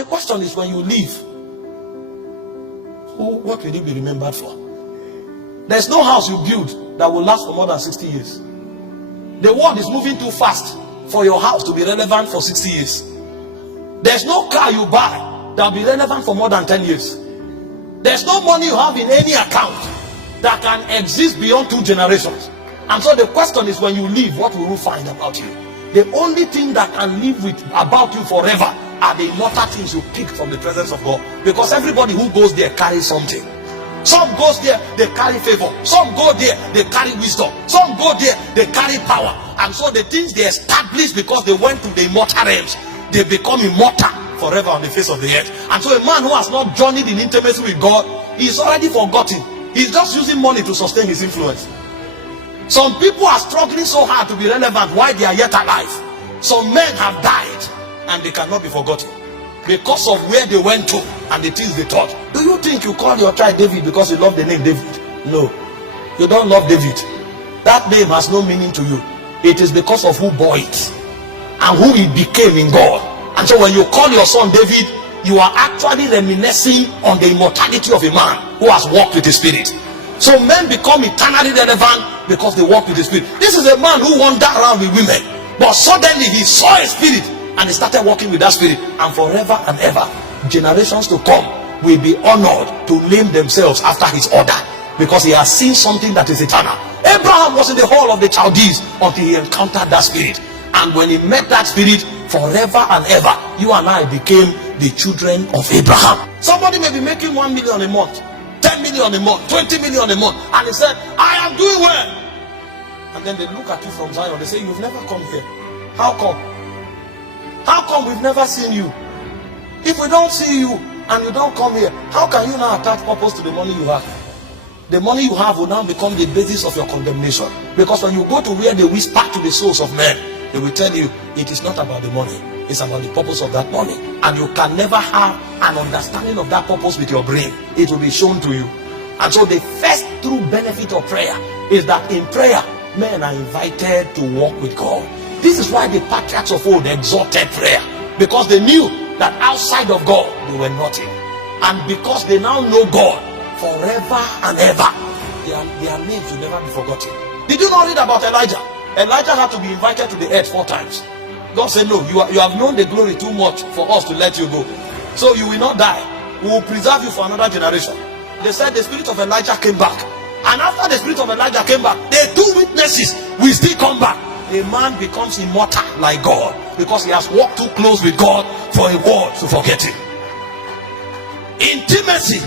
the question is, when you leave, what will you be remembered for? There's no house you build that will last for more than 60 years. The world is moving too fast for your house to be relevant for 60 years. There's no car you buy that will be relevant for more than 10 years. There's no money you have in any account that can exist beyond 2 generations. And so the question is, when you leave, what will you find about you? The only thing that can live with about you forever are the immortal things you pick from the presence of God. Because everybody who goes there carries something. Some goes there, they carry favor. Some go there, they carry wisdom. Some go there, they carry power. And so the things they establish because they went to the immortal realms, they become immortal forever on the face of the earth. And so a man who has not journeyed in intimacy with God, he's already forgotten. He's just using money to sustain his influence. Some people are struggling so hard to be relevant while they are yet alive. Some men have died and they cannot be forgotten because of where they went to and the things they taught. Do you think you call your child David because you love the name David? No, you don't love David. That name has no meaning to you. It is because of who bore it and who he became in God. And so when you call your son David, you are actually reminiscing on the immortality of a man who has walked with the Spirit. So men become eternally relevant because they walk with the Spirit. This is a man who wandered around with women, but suddenly he saw a spirit and he started walking with that spirit. And forever and ever, generations to come will be honored to name themselves after his order, because he has seen something that is eternal. Abraham was in the hall of the Chaldees until he encountered that spirit. And when he met that spirit, forever and ever, you and I became the children of Abraham. Somebody may be making 1 million a month, 10 million a month, 20 million a month, and he said, I am doing well. And then they look at you from Zion, they say, you've never come here. How come? How come we've never seen you? If we don't see you and you don't come here, how can you now attach purpose to the money you have? The money you have will now become the basis of your condemnation. Because when you go to where they whisper to the souls of men, they will tell you it is not about the money, it's about the purpose of that money. And you can never have an understanding of that purpose with your brain. It will be shown to you. And so the first true benefit of prayer is that in prayer, men are invited to walk with God. This is why the patriarchs of old exalted prayer, because they knew that outside of God they were nothing. And because they now know God forever and ever, their names will never be forgotten. Did you not read about Elijah? Elijah had to be invited to the earth 4 times. God said, no, you have known the glory too much for us to let you go. So you will not die. We will preserve you for another generation. They said the spirit of Elijah came back. And after the spirit of Elijah came back, the 2 witnesses will still come back. A man becomes immortal like God because he has walked too close with God for a world to forget him. Intimacy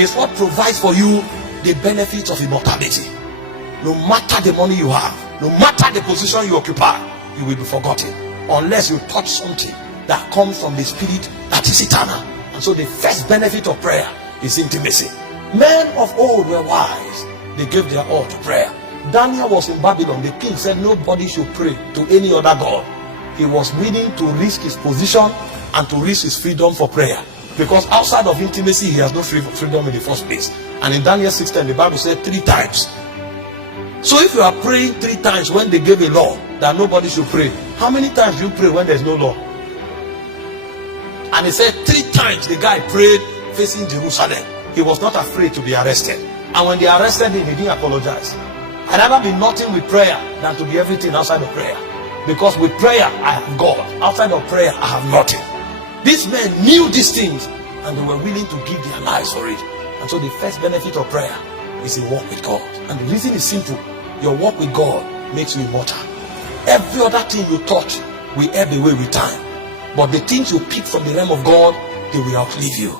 is what provides for you the benefits of immortality. No matter the money you have, no matter the position you occupy, you will be forgotten unless you touch something that comes from the Spirit that is eternal. And so the first benefit of prayer is intimacy. Men of old were wise. They gave their all to prayer. Daniel was in Babylon. The king said nobody should pray to any other god. He was willing to risk his position and to risk his freedom for prayer, because outside of intimacy he has no freedom in the first place. And in Daniel 6:10 the Bible said 3 times. So if you are praying 3 times when they gave a law that nobody should pray, how many times do you pray when there's no law? And he said 3 times the guy prayed facing Jerusalem. He was not afraid to be arrested. And when they arrested him, he didn't apologize. I'd rather be nothing with prayer than to be everything outside of prayer. Because with prayer, I have God. Outside of prayer, I have nothing. These men knew these things and they were willing to give their lives for it. And so the first benefit of prayer is a walk with God. And the reason is simple. Your walk with God makes you immortal. Every other thing you touch will ebb away with time. But the things you pick from the realm of God, they will outlive you.